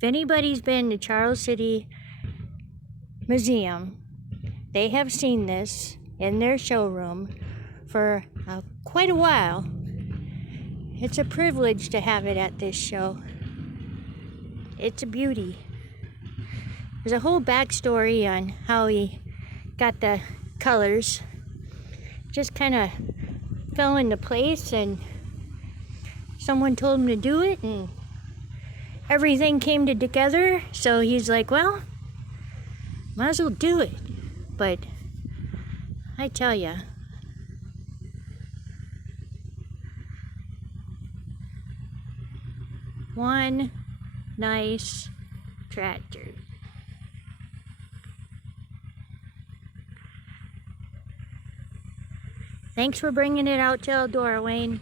If anybody's been to Charles City Museum, they have seen this in their showroom for quite a while. It's a privilege to have it at this show. It's a beauty. There's a whole backstory on how he got the colors. Just kind of fell into place, and someone told him to do it, and everything came together. So he's like, well, might as well do it. But I tell ya, one nice tractor. Thanks for bringing it out to Eldora, Wayne.